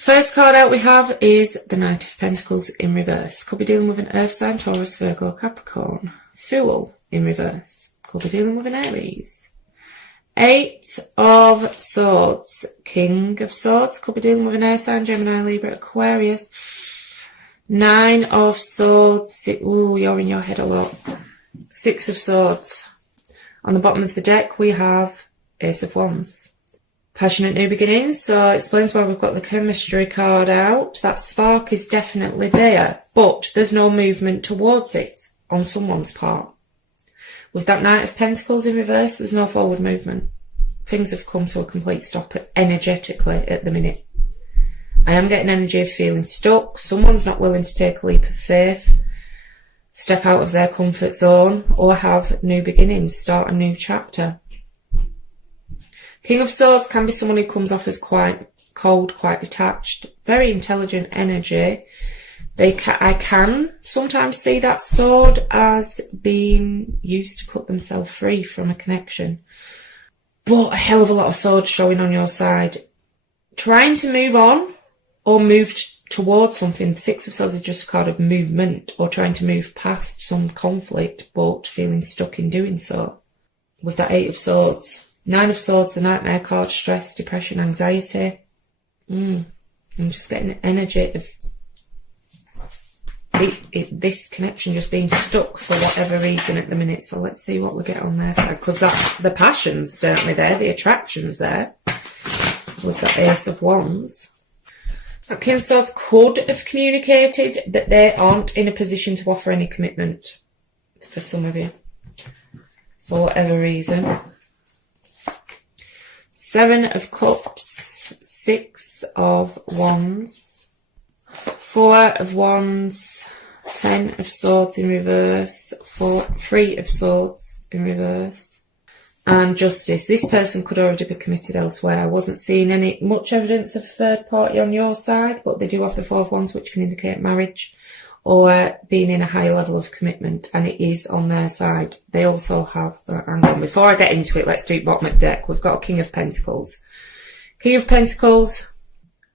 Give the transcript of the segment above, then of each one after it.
First card out we have is the Knight of Pentacles in reverse. Could be dealing with an Earth sign, Taurus, Virgo, Capricorn. Fool in reverse. Could be dealing with an Aries. Eight of Swords, King of Swords. Could be dealing with an Air sign, Gemini, Libra, Aquarius. Nine of Swords. Ooh, you're in your head a lot. Six of Swords. On the bottom of the deck we have Ace of Wands. Passionate new beginnings, so it explains why we've got the chemistry card out. That spark is definitely there, but there's no movement towards it on someone's part. With that Knight of Pentacles in reverse, there's no forward movement. Things have come to a complete stop energetically at the minute. I am getting energy of feeling stuck. Someone's not willing to take a leap of faith, step out of their comfort zone, or have new beginnings, start a new chapter. King of Swords can be someone who comes off as quite cold, quite detached, very intelligent energy. I can sometimes see that sword as being used to cut themselves free from a connection. But a hell of a lot of swords showing on your side. Trying to move on or move towards something. Six of Swords is just a card of movement or trying to move past some conflict but feeling stuck in doing so. With that Eight of Swords. Nine of Swords, the Nightmare card, stress, depression, anxiety. I'm just getting energy of this connection just being stuck for whatever reason at the minute. So let's see what we get on their side. Because that's the passion's certainly there, the attraction's there. With that Ace of Wands. That King of Swords could have communicated that they aren't in a position to offer any commitment for some of you. For whatever reason. Seven of Cups, Six of Wands, Four of Wands, Ten of Swords in reverse, Three of Swords in reverse, and Justice. This person could already be committed elsewhere. I wasn't seeing much evidence of third party on your side, but they do have the Four of Wands, which can indicate marriage or being in a higher level of commitment, and it is on their side. They also have, hang on, before I get into it, let's do bottom of deck. We've got a King of Pentacles. King of Pentacles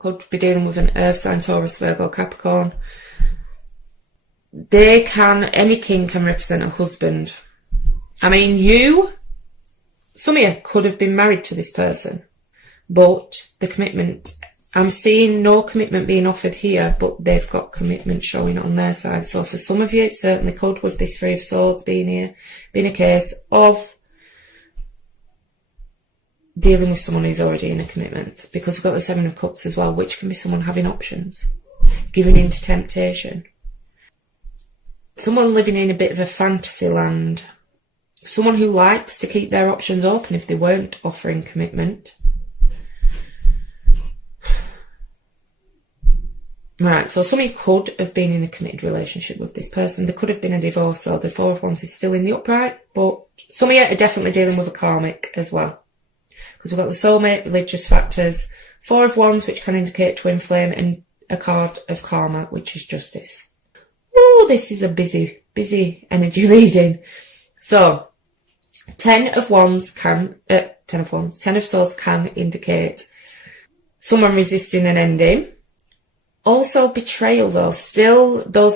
could be dealing with an Earth sign, Taurus, Virgo, Capricorn. Any king can represent a husband. I mean, some of you could have been married to this person, but the commitment, I'm seeing no commitment being offered here, but they've got commitment showing on their side. So for some of you, it certainly could, with this Three of Swords being here, being a case of dealing with someone who's already in a commitment. Because we've got the Seven of Cups as well, which can be someone having options, giving in to temptation. Someone living in a bit of a fantasy land. Someone who likes to keep their options open if they weren't offering commitment. Right, so somebody could have been in a committed relationship with this person. There could have been a divorce, so the Four of Wands is still in the upright, but some of you are definitely dealing with a karmic as well. Because we've got the soulmate, religious factors, Four of Wands, which can indicate twin flame, and a card of karma, which is justice. Oh, this is a busy energy reading. So, Ten of Swords can indicate someone resisting an ending. Also betrayal though, still the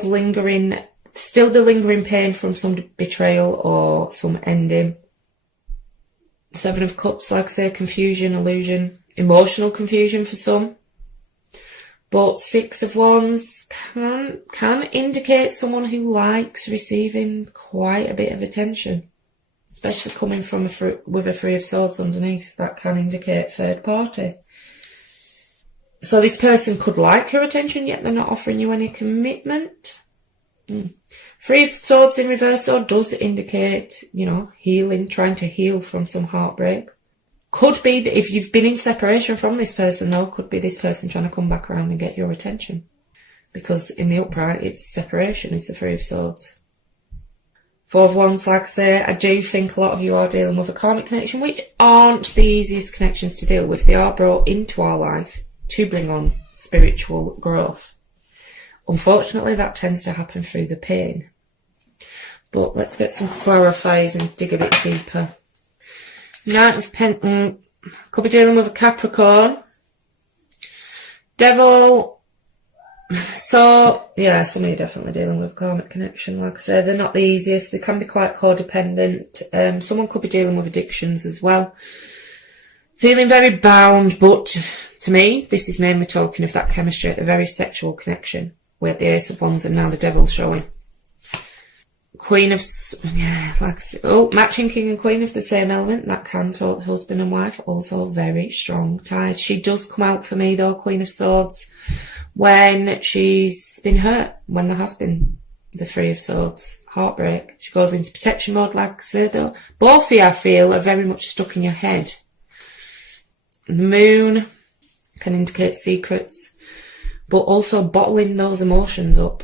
lingering pain from some betrayal or some ending. Seven of Cups, like I say, confusion, illusion, emotional confusion for some. But Six of Wands can indicate someone who likes receiving quite a bit of attention. Especially coming from with a Three of Swords underneath, that can indicate third party. So this person could like your attention, yet they're not offering you any commitment. Three of Swords in reverse does indicate, healing, trying to heal from some heartbreak. Could be that if you've been in separation from this person, though, could be this person trying to come back around and get your attention. Because in the upright, it's separation, it's the Three of Swords. Four of Wands, like I say, I do think a lot of you are dealing with a karmic connection, which aren't the easiest connections to deal with. They are brought into our life to bring on spiritual growth. Unfortunately, that tends to happen through the pain. But let's get some clarifiers and dig a bit deeper. Knight of Pentacles could be dealing with a Capricorn. Devil. So, yeah, somebody definitely dealing with karmic connection. Like I say, they're not the easiest. They can be quite codependent. Someone could be dealing with addictions as well. Feeling very bound, but to me, this is mainly talking of that chemistry, a very sexual connection, with the Ace of Wands and now the Devil showing. Queen of... Yeah, like I said, matching King and Queen of the same element. That can talk to husband and wife. Also very strong ties. She does come out for me, though, Queen of Swords, when she's been hurt, when there has been the Three of Swords, heartbreak. She goes into protection mode, like I said, though. Both of you, I feel, are very much stuck in your head. The Moon can indicate secrets, but also bottling those emotions up.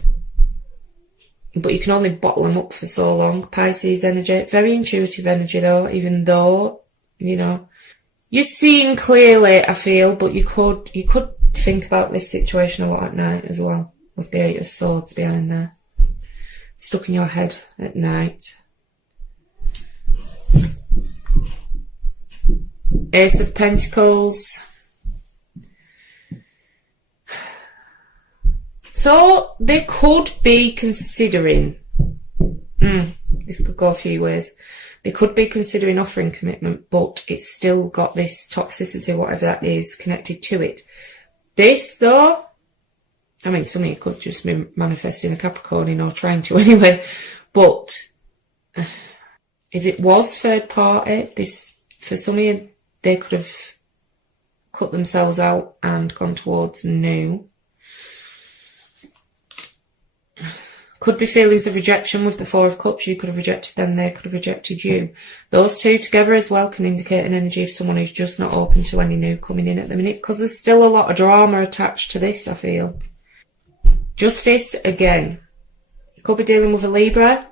But you can only bottle them up for so long. Pisces energy, very intuitive energy though, even though, you know, you're seeing clearly, I feel, but you could think about this situation a lot at night as well, with the Eight of Swords behind there. Stuck in your head at night. Ace of Pentacles. So they could be considering, this could go a few ways. They could be considering offering commitment, but it's still got this toxicity, whatever that is, connected to it. This, though, I mean, some of you could just be manifesting a Capricorn or trying to anyway, but if it was third party, this, for some of you, they could have cut themselves out and gone towards new. Could be feelings of rejection with the Four of Cups. You could have rejected them, they could have rejected you. Those two together as well can indicate an energy of someone who's just not open to any new coming in at the minute, because there's still a lot of drama attached to this, I feel. Justice, again. You could be dealing with a Libra.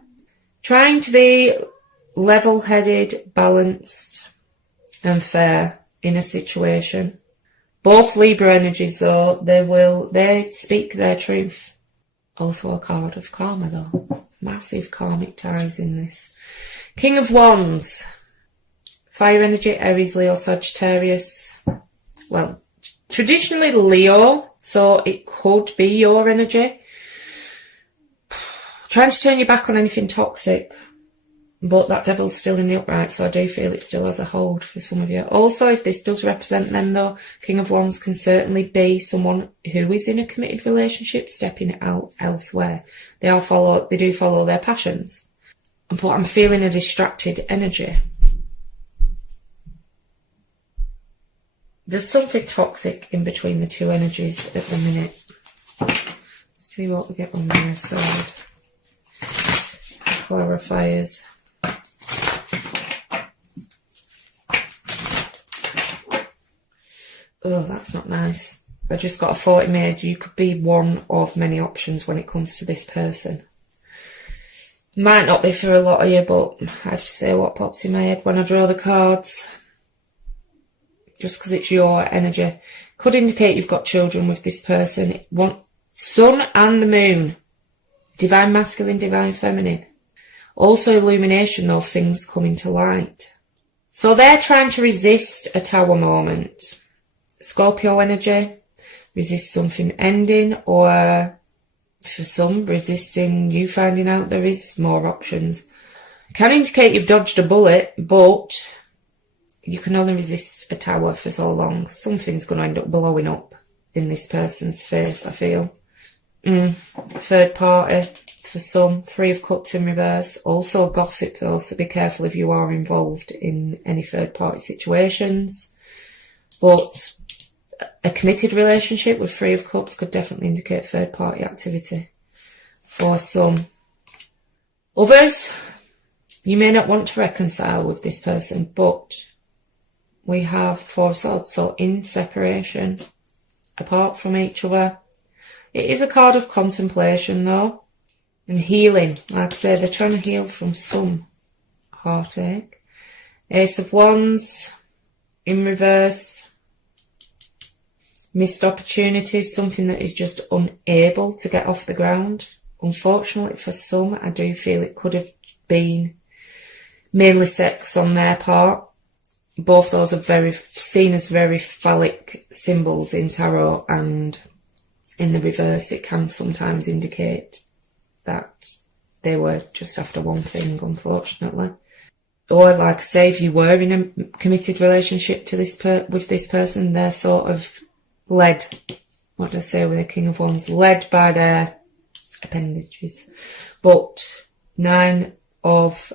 Trying to be level-headed, balanced and fair in a situation. Both Libra energies, though, they speak their truth. Also a card of karma, though. Massive karmic ties in this. King of Wands. Fire energy, Aries, Leo, Sagittarius. Well, traditionally Leo, so it could be your energy. Trying to turn your back on anything toxic. But that Devil's still in the upright, so I do feel it still has a hold for some of you. Also, if this does represent them, though, King of Wands can certainly be someone who is in a committed relationship, stepping out elsewhere. They do follow their passions. But I'm feeling a distracted energy. There's something toxic in between the two energies at the minute. Let's see what we get on their side. Clarifiers. Oh, that's not nice. I just got a thought in my head. You could be one of many options when it comes to this person. Might not be for a lot of you, but I have to say what pops in my head when I draw the cards. Just because it's your energy. Could indicate you've got children with this person. Sun and the Moon. Divine Masculine, Divine Feminine. Also illumination, though, things coming to light. So they're trying to resist a Tower moment. Scorpio energy, resist something ending, or for some, resisting you finding out there is more options. Can indicate you've dodged a bullet, but you can only resist a Tower for so long. Something's going to end up blowing up in this person's face, I feel. Third party, for some. Three of Cups in reverse. Also gossip, though, so be careful if you are involved in any third party situations. But a committed relationship with Three of Cups could definitely indicate third party activity for some. Others, you may not want to reconcile with this person, but we have Four of Swords, so in separation, apart from each other. It is a card of contemplation, though, and healing. Like I say, they're trying to heal from some heartache. Ace of Wands in reverse. Missed opportunities, something that is just unable to get off the ground. Unfortunately for some, I do feel it could have been mainly sex on their part. both those are seen as very phallic symbols in tarot, and in the reverse it can sometimes indicate that they were just after one thing, unfortunately. Or, like I say, if you were in a committed relationship to with this person, they're sort of led, what do I say with the King of Wands, led by their appendages. But 9 of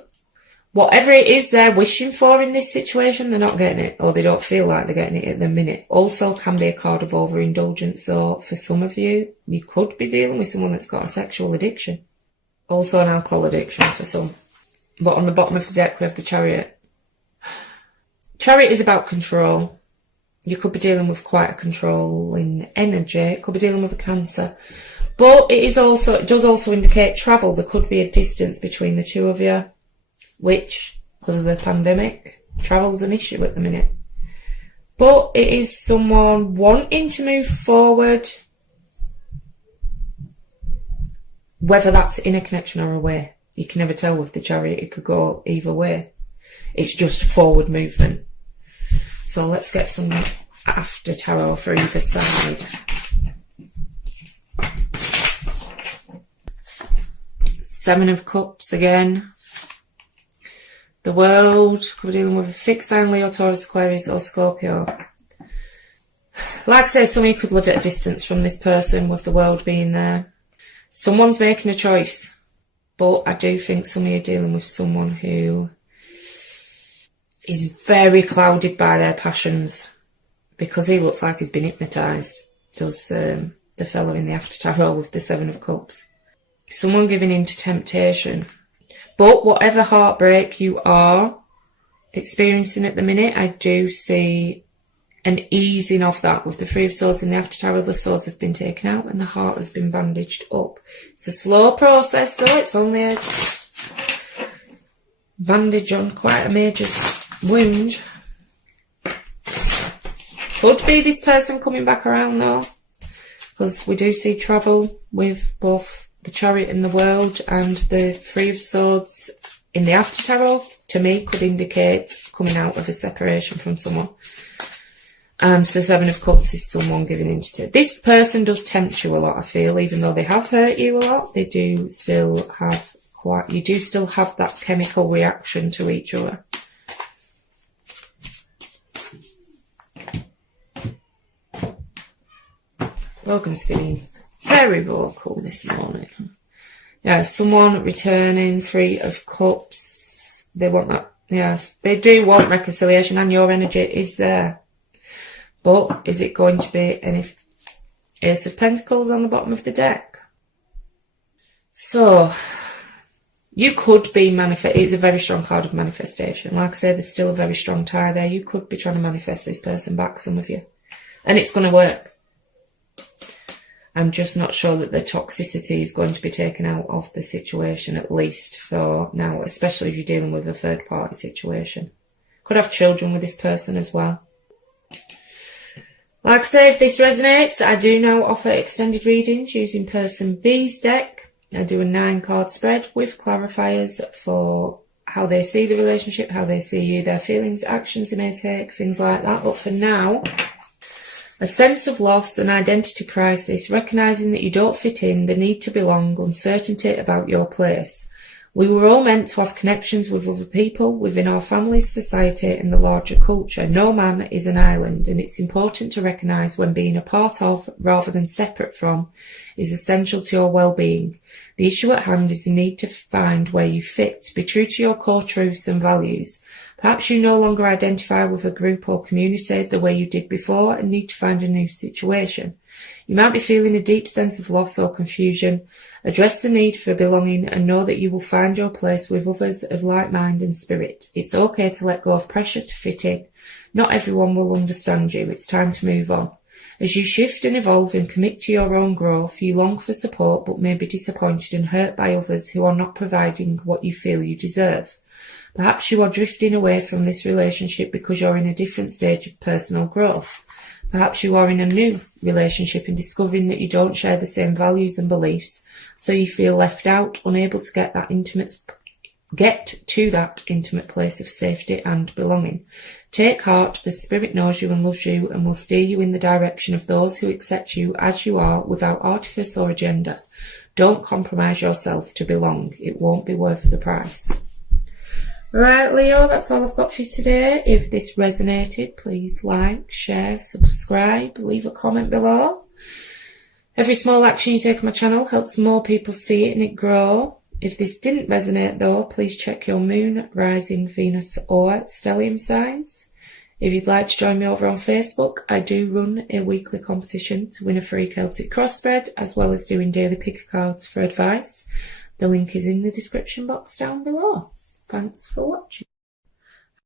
whatever it is they're wishing for in this situation, they're not getting it, or they don't feel like they're getting it at the minute. Also can be a card of overindulgence. So for some of you, you could be dealing with someone that's got a sexual addiction. Also an alcohol addiction for some. But on the bottom of the deck, we have the Chariot. Chariot is about control. You could be dealing with quite a controlling energy. It could be dealing with a Cancer. But it does also indicate travel. There could be a distance between the two of you, which, because of the pandemic, travel's an issue at the minute. But it is someone wanting to move forward, whether that's in a connection or away. You can never tell with the Chariot. It could go either way. It's just forward movement. So let's get some after tarot for either side. Seven of Cups again. The World. Could be dealing with a fixed sign, Leo, Taurus, Aquarius or Scorpio. Like I say, some of you could live at a distance from this person with the World being there. Someone's making a choice. But I do think some of you are dealing with someone who is very clouded by their passions, because he looks like he's been hypnotised, does the fellow in the after tarot with the Seven of Cups. Someone giving in to temptation. But whatever heartbreak you are experiencing at the minute, I do see an easing of that. With the Three of Swords in the after tarot, the swords have been taken out and the heart has been bandaged up. It's a slow process though. It's only a bandage on quite a major wound. Could be this person coming back around though, because we do see travel with both the Chariot in the World, and the Three of Swords in the after tarot, to me, could indicate coming out of a separation from someone. And the Seven of Cups is someone giving in to. This person does tempt you a lot, I feel, even though they have hurt you a lot. They do still have you do still have that chemical reaction to each other. Logan's feeling very vocal this morning. Yeah, someone returning, Three of Cups. They want that. Yes, they do want reconciliation, and your energy is there. But is it going to be any Ace of Pentacles on the bottom of the deck? So, you could be it's a very strong card of manifestation. Like I say, there's still a very strong tie there. You could be trying to manifest this person back, some of you. And it's going to work. I'm just not sure that the toxicity is going to be taken out of the situation, at least for now, especially if you're dealing with a third party situation. Could have children with this person as well. Like I say, if this resonates, I do now offer extended readings using Person B's deck. I do a 9-card spread with clarifiers for how they see the relationship, how they see you, their feelings, actions they may take, things like that. But for now, a sense of loss, an identity crisis, recognising that you don't fit in, the need to belong, uncertainty about your place. We were all meant to have connections with other people within our families, society and the larger culture. No man is an island, and it's important to recognise when being a part of, rather than separate from, is essential to your well-being. The issue at hand is the need to find where you fit, be true to your core truths and values. Perhaps you no longer identify with a group or community the way you did before and need to find a new situation. You might be feeling a deep sense of loss or confusion. Address the need for belonging and know that you will find your place with others of like mind and spirit. It's okay to let go of pressure to fit in. Not everyone will understand you. It's time to move on. As you shift and evolve and commit to your own growth, you long for support but may be disappointed and hurt by others who are not providing what you feel you deserve. Perhaps you are drifting away from this relationship because you're in a different stage of personal growth. Perhaps you are in a new relationship and discovering that you don't share the same values and beliefs, so you feel left out, unable to get to that intimate place of safety and belonging. Take heart, the Spirit knows you and loves you and will steer you in the direction of those who accept you as you are without artifice or agenda. Don't compromise yourself to belong. It won't be worth the price. Right, Leo, that's all I've got for you today. If this resonated, please like, share, subscribe, leave a comment below. Every small action you take on my channel helps more people see it and it grow. If this didn't resonate though, please check your moon, rising, Venus or stellium signs. If you'd like to join me over on Facebook, I do run a weekly competition to win a free Celtic cross spread, as well as doing daily picker cards for advice. The link is in the description box down below. Thanks for watching.